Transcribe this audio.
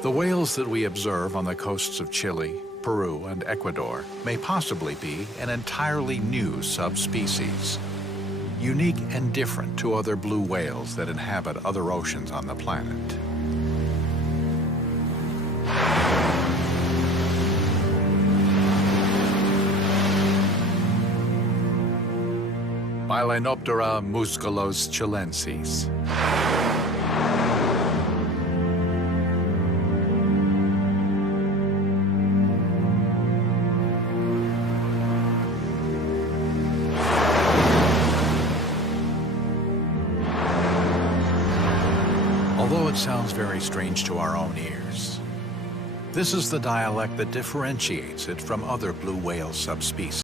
The whales that we observe on the coasts of Chile, Peru, and Ecuador may possibly be an entirely new subspecies, unique and different to other blue whales that inhabit other oceans on the planet. Balaenoptera musculos chilensis. Although it sounds very strange to our own ears, this is the dialect that differentiates it from other blue whale subspecies.